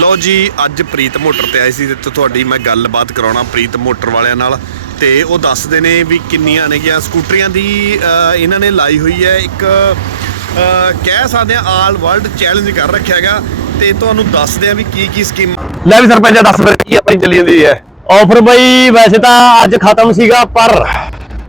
ਲੋ ਜੀ ਅੱਜ ਪ੍ਰੀਤ ਮੋਟਰ ਤੇ ਆਏ ਸੀ ਤੇ ਤੁਹਾਡੀ ਮੈਂ ਗੱਲਬਾਤ ਕਰਾਉਣਾ ਪ੍ਰੀਤ ਮੋਟਰ ਵਾਲਿਆਂ ਨਾਲ। ਤੇ ਉਹ ਦੱਸਦੇ ਨੇ ਵੀ ਕਿੰਨੀਆਂ ਨੇਗੀਆਂ ਸਕੂਟਰੀਆਂ ਦੀ ਇਹਨਾਂ ਨੇ ਲਾਈ ਹੋਈ ਹੈ ਇੱਕ ਕਹਿ ਸਕਦੇ ਆ ਆਲ ਵਰਲਡ ਚੈਲੰਜ ਕਰ ਰੱਖਿਆ ਹੈਗਾ। ਤੇ ਤੁਹਾਨੂੰ ਦੱਸਦੇ ਆ ਵੀ ਕੀ ਕੀ ਸਕੀਮ ਲੈ ਵੀ ਸਰਪੰਚ ਦੱਸ ਫਿਰ ਕੀ ਆਪਣੀ ਚੱਲੀ ਜਾਂਦੀ ਹੈ। ਆਫਰ ਬਈ ਵੈਸੇ ਤਾਂ ਅੱਜ ਖਤਮ ਸੀਗਾ ਪਰ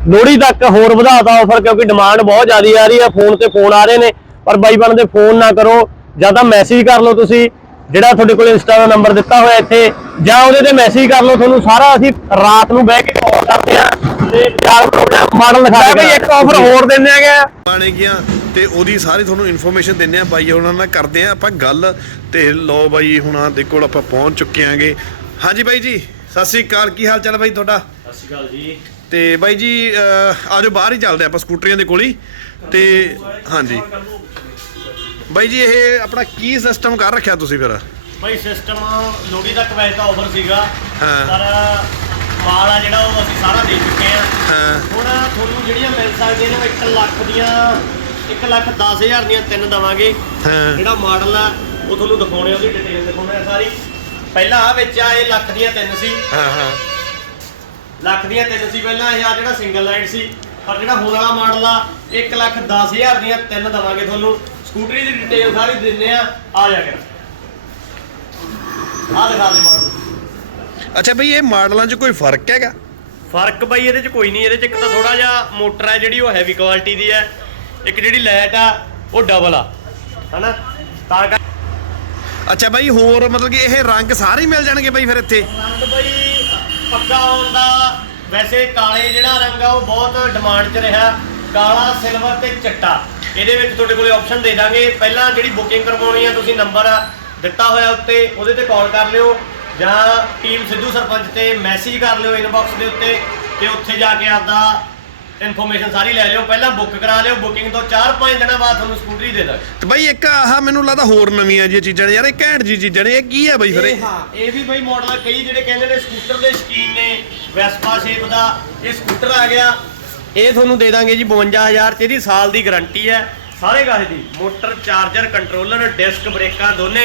ਲੋਹੜੀ ਤੱਕ ਹੋਰ ਵਧਾਤਾ ਆਫਰ ਕਿਉਂਕਿ ਡਿਮਾਂਡ ਬਹੁਤ ਜ਼ਿਆਦਾ ਆ ਰਹੀ ਆ ਫੋਨ ਤੇ ਫੋਨ ਆ ਰਹੇ ਨੇ। ਪਰ ਬਾਈ ਬਣ ਦੇ ਫੋਨ ਨਾ ਕਰੋ ਜਾਂ ਤਾਂ ਮੈਸੇਜ ਕਰ ਲਓ ਤੁਸੀਂ। ਜਿਹੜਾ ਤੁਹਾਡੇ ਕੋਲ ਇੰਸਟਾ ਦਾ ਨੰਬਰ ਦਿੱਤਾ ਹੋਇਆ ਇੱਥੇ ਜਾਂ ਉਹਦੇ ਤੇ ਮੈਸੇਜ ਕਰ ਲਓ ਤੁਹਾਨੂੰ ਸਾਰਾ ਅਸੀਂ ਰਾਤ ਨੂੰ ਬਹਿ ਕੇ ਕਾਲ ਕਰਦੇ ਆ ਤੇ ਚਾਰ ਮਾਡਲ ਦਿਖਾ ਬਈ ਇੱਕ ਆਫਰ ਹੋਰ ਦਿੰਦੇ ਹੈਗੇ ਬਣੇਗੀਆਂ ਤੇ ਉਹਦੀ ਸਾਰੀ ਤੁਹਾਨੂੰ ਇਨਫੋਰਮੇਸ਼ਨ ਦਿੰਨੇ ਆ ਬਾਈ ਉਹਨਾਂ ਨਾਲ ਕਰਦੇ ਆ ਆਪਾਂ ਗੱਲ ਤੇ ਲੋ ਬਾਈ ਹੁਣ ਆ ਦੇ ਕੋਲ ਆਪਾਂ ਪਹੁੰਚ ਚੁੱਕੇ ਆਂਗੇ ਹਾਂਜੀ ਬਾਈ ਜੀ ਸਤਿ ਸ੍ਰੀ ਅਕਾਲ ਕੀ ਹਾਲ ਚਾਲ ਬਾਈ ਤੁਹਾਡਾ? ਸਤਿ ਸ਼੍ਰੀ ਅਕਾਲ ਜੀ। ਤੇ ਬਾਈ ਜੀ ਆਜੋ ਬਾਹਰ ਹੀ ਚੱਲਦੇ ਆਪਾਂ ਸਕੂਟਰੀਆਂ ਦੇ ਕੋਲ ਹੀ ਤੇ ਹਾਂਜੀ। ਬਾਈ ਜੀ ਇਹ ਆਪਣਾ ਕੀ ਸਿਸਟਮ ਕਰ ਰੱਖਿਆ ਤੁਸੀਂ ਫਿਰ? ਬਈ ਸਿਸਟਮ ਲੋਹੜੀ ਤੱਕ ਵੈਸੇ ਤਾਂ ਆਫਰ ਸੀਗਾ। ਹਾਂ। ਪਰ ਮਾਲ ਆ ਜਿਹੜਾ ਉਹ ਅਸੀਂ ਸਾਰਾ ਦੇ ਚੁੱਕੇ ਆ ਹਾਂ। ਹੁਣ ਤੁਹਾਨੂੰ ਜਿਹੜੀਆਂ ਮਿਲ ਸਕਦੀਆਂ ਨੇ 1 ਲੱਖ ਦੀਆਂ 1 ਲੱਖ 10000 ਦੀਆਂ ਤਿੰਨ ਦਵਾਂਗੇ। ਹਾਂ। ਜਿਹੜਾ ਮਾਡਲ ਆ ਉਹ ਤੁਹਾਨੂੰ ਦਿਖਾਉਣੇ ਉਹਦੀ ਡਿਟੇਲ ਦਿਖਾਉਣੇ ਆ ਸਾਰੀ। ਪਹਿਲਾਂ ਆ ਵਿੱਚ ਆ ਇਹ ਲੱਖ ਦੀਆਂ ਤਿੰਨ ਸੀ। ਹਾਂ ਹਾਂ। ਲੱਖ ਦੀਆਂ ਤਿੰਨ ਸੀ ਪਹਿਲਾਂ ਇਹ ਆ ਜਿਹੜਾ ਸਿੰਗਲ ਲਾਈਟ ਸੀ। ਪਰ ਜਿਹੜਾ ਹੁਣ ਵਾਲਾ ਮਾਡਲ ਆ 1 ਲੱਖ 10000 ਦੀਆਂ ਤਿੰਨ ਦਵਾਂਗੇ ਤੁਹਾਨੂੰ। ਸਕੂਟਰੀ ਦੀ ਡਿਟੇਲ ਸਾਰੀ ਦਿੰਨੇ ਆ ਆ ਜਾ ਕੇ। ਆ ਦਿਖਾ ਦੇ ਮਾਡਲ ਅੱਛਾ ਬਈ ਇਹ ਮਾਡਲਾਂ 'ਚ ਕੋਈ ਫ਼ਰਕ ਹੈਗਾ? ਫ਼ਰਕ ਬਈ ਇਹਦੇ ਚ ਕੋਈ ਨਹੀਂ ਇਹਦੇ ਚ ਇੱਕ ਤਾਂ ਥੋੜਾ ਜਿਹਾ ਮੋਟਰ ਹੈ ਜਿਹੜੀ ਉਹ ਹੈਵੀ ਕੁਆਲਿਟੀ ਦੀ ਹੈ ਇੱਕ ਜਿਹੜੀ ਲਾਈਟ ਆ ਉਹ ਡਬਲ ਆ। ਹਨਾ? ਤਾਂ ਕਰ ਅੱਛਾ ਬਾਈ ਹੋਰ ਮਤਲਬ ਕਿ ਇਹ ਰੰਗ ਸਾਰੇ ਹੀ ਮਿਲ ਜਾਣਗੇ ਬਾਈ ਫਿਰ ਇੱਥੇ? ਰੰਗ ਬਈ ਪੱਕਾ ਆਉਣ ਦਾ ਵੈਸੇ ਕਾਲੇ ਜਿਹੜਾ ਰੰਗ ਆ ਉਹ ਬਹੁਤ ਡਿਮਾਂਡ 'ਚ ਰਿਹਾ। ਕਾਲਾ ਸਿਲਵਰ ਤੇ ਚਿੱਟਾ। ਇਹਦੇ ਵਿੱਚ ਤੁਹਾਡੇ ਕੋਲੇ ਆਪਸ਼ਨ ਦੇ ਦਾਂਗੇ। ਪਹਿਲਾਂ ਜਿਹੜੀ ਬੁਕਿੰਗ ਕਰਵਾਉਣੀ ਆ ਤੁਸੀਂ ਨੰਬਰ ਦਿੱਤਾ ਹੋਇਆ ਉੱਤੇ ਉਹਦੇ ਤੇ ਕਾਲ ਕਰ ਲਿਓ। ਜਾਂ ਟੀਮ ਸਿੱਧੂ ਸਰਪੰਚ ਤੇ ਮੈਸੇਜ ਕਰ ਲਿਓ ਇਨਬਾਕਸ ਦੇ ਉੱਤੇ ਤੇ ਉੱਥੇ ਜਾ ਕੇ ਆਪਦਾ ਇਨਫੋਰਮੇਸ਼ਨ ਸਾਰੀ ਲੈ ਲਿਓ। ਪਹਿਲਾਂ ਬੁੱਕ ਕਰਾ ਲਿਓ। ਬੁਕਿੰਗ ਤੋਂ 4-5 ਦਿਨਾਂ ਬਾਅਦ ਤੁਹਾਨੂੰ ਸਕੂਟਰੀ ਦੇ ਦਾਂਗੇ। ਤੇ ਬਾਈ ਇੱਕ ਆਹ ਮੈਨੂੰ ਲੱਗਦਾ ਹੋਰ ਨਵੀਆਂ ਜਿਹੀਆਂ ਚੀਜ਼ਾਂ ਨੇ। ਯਾਰ ਇਹ ਘੈਂਟ ਜੀ ਚੀਜ਼ਾਂ ਨੇ। ਇਹ ਕੀ ਹੈ ਬਾਈ ਫਿਰ? ਇਹ ਇਹ ਹਾਂ ਇਹ ਵੀ ਬਈ ਮਾਡਲ ਆ। ਕਈ ਜਿਹੜੇ ਕਹਿੰਦੇ ਨੇ ਸਕੂਟਰ ਦੇ ਸ਼ਕੀਨ ਨੇ ਵੈਸਪਾ ਸ਼ੇਪ ਦਾ। ਇਹ ਸਕੂਟਰ ਆ ਗਿਆ। ਇਹ ਤੁਹਾਨੂੰ ਦੇ ਦਾਂਗੇ ਜੀ 52000 ਚ ਇਹਦੀ ਸਾਲ ਦੀ ਗਾਰੰਟੀ ਹੈ। ਸਾਰੇ ਕਾਹੇ ਦੀ ਮੋਟਰ ਚਾਰਜਰ ਕੰਟਰੋਲਰ ਡਿਸਕ ਬ੍ਰੇਕਾਂ ਦੋਨੇ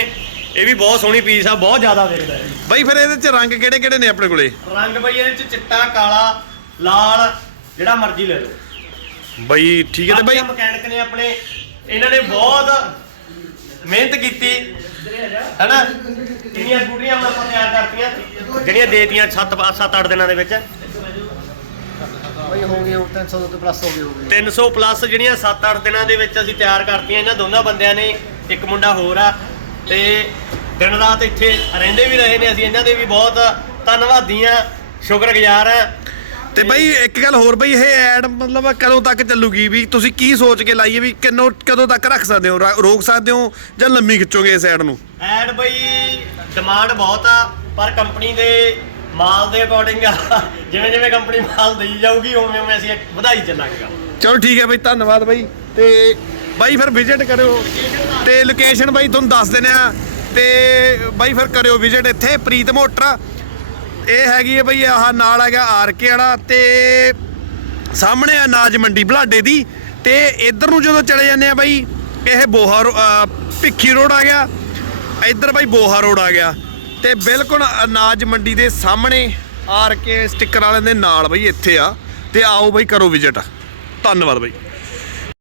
ਇਹ ਵੀ ਬਹੁਤ ਸੋਹਣੀ ਪੀਸ ਆ ਬਹੁਤ ਜ਼ਿਆਦਾ ਵਿਕਦਾ ਹੈ ਬਾਈ ਫਿਰ ਇਹਦੇ 'ਚ ਰੰਗ ਕਿਹੜੇ ਕਿਹੜੇ ਨੇ ਆਪਣੇ ਕੋਲੇ? ਰੰਗ ਬਈ ਇਹਦੇ ਚ ਚਿੱਟਾ ਕਾਲਾ ਲਾਲ ਜਿਹੜਾ ਮਰਜ਼ੀ ਲੈ ਲਓ। ਬਾਈ ਠੀਕ ਹੈ ਤੇ ਬਾਈ ਮਕੈਨਿਕ ਨੇ ਆਪਣੇ ਇਹਨਾਂ ਨੇ ਬਹੁਤ ਮਿਹਨਤ ਕੀਤੀ ਹੈਨਾ? ਕਿੰਨੀਆਂ ਸਕੂਟਰੀਆਂ ਹੁਣ ਆਪਾਂ ਤਿਆਰ ਕਰਤੀਆਂ ਜਿਹੜੀਆਂ ਦੇਤੀਆਂ 7 7 8 ਦਿਨਾਂ ਦੇ ਵਿੱਚ। ਬਈ ਹੋ ਗਏ ਹੁਣ 300 ਤੋਂ ਪਲੱਸ ਹੋ ਗਏ ਹੋ ਗਏ। 300 ਪਲੱਸ ਜਿਹੜੀਆਂ 7-8 ਦਿਨਾਂ ਦੇ ਵਿੱਚ ਅਸੀਂ ਤਿਆਰ ਕਰਤੀਆਂ ਇਹਨਾਂ ਦੋਨਾਂ ਬੰਦਿਆਂ ਨੇ ਇੱਕ ਮੁੰਡਾ ਹੋਰ ਆ ਤੇ ਦਿਨ ਰਾਤ ਇੱਥੇ ਰਹਿੰਦੇ ਵੀ ਰਹੇ ਨੇ ਅਸੀਂ ਇਹਨਾਂ ਦੇ ਵੀ ਬਹੁਤ ਧੰਨਵਾਦੀ ਆ ਸ਼ੁਕਰਗੁਜ਼ਾਰ ਆ। ਤੇ ਬਾਈ ਇੱਕ ਗੱਲ ਹੋਰ ਬਈ ਇਹ ਐਡ ਮਤਲਬ ਕਦੋਂ ਤੱਕ ਚੱਲੂਗੀ ਵੀ ਤੁਸੀਂ ਕੀ ਸੋਚ ਕੇ ਲਾਈਏ ਵੀ ਕਿੰਨੋ ਕਦੋਂ ਤੱਕ ਰੱਖ ਸਕਦੇ ਹੋ ਰਾ- ਰੋਕ ਸਕਦੇ ਹੋ ਜਾਂ ਲੰਮੀ ਖਿੱਚੋਗੇ ਇਸ ਐਡ ਨੂੰ? ਐਡ ਬਈ ਡਿਮਾਂਡ ਬਹੁਤ ਆ ਪਰ ਕੰਪਨੀ ਦੇ ਮਾਲ ਦੇ ਅਕੋਰਡਿੰਗ ਜਿਵੇਂ ਜਿਵੇਂ ਕੰਪਨੀ ਮਾਲ ਦੇਈ ਜਾਊਗੀ, ਉਵੇਂ ਉਵੇਂ ਅਸੀਂ ਵਧਾਈ ਚੱਲਾਂਗੇ। ਕੰਮ। ਚਲੋ ਠੀਕ ਹੈ ਬਾਈ, ਧੰਨਵਾਦ ਬਾਈ। ਤੇ ਬਾਈ ਫਿਰ ਵਿਜ਼ਿਟ ਕਰਿਓ। ਤੇ ਲੋਕੇਸ਼ਨ ਬਾਈ ਤੁਹਾਨੂੰ ਦੱਸ ਦਿੰਦੇ ਆ ਤੇ ਬਾਈ ਫਿਰ ਕਰਿਓ ਵਿਜ਼ਿਟ ਇੱਥੇ, ਪ੍ਰੀਤ ਮੋਟਰ। ਇਹ ਹੈਗੀ ਹੈ ਬਈ, ਆਹ ਨਾਲ ਹੈਗਾ ਆਰਕੇ ਵਾਲਾ। ਤੇ ਸਾਹਮਣੇ ਆ ਅਨਾਜ ਮੰਡੀ ਬਲਾਡੇ ਦੀ। ਤੇ ਇੱਧਰ ਨੂੰ ਜਦੋਂ ਚਲੇ ਜਾਂਦੇ ਆ ਬਾਈ, ਇਹ ਬੋਹਾ ਰੋ- ਭਿੱਖੀ ਰੋਡ ਆ ਗਿਆ। ਇੱਧਰ ਬਾਈ ਬੋਹਾ ਰੋਡ ਆ ਗਿਆ। ਤੇ ਬਿਲਕੁਲ ਅਨਾਜ ਮੰਡੀ ਦੇ ਸਾਹਮਣੇ ਆਰ ਕੇ ਸਟicker ਵਾਲਿਆਂ ਦੇ ਨਾਲ ਬਈ ਇੱਥੇ ਆ। ਤੇ ਆਓ ਬਾਈ ਕਰੋ ਵਿਜ਼ਿਟ ਧੰਨਵਾਦ ਬਾਈ।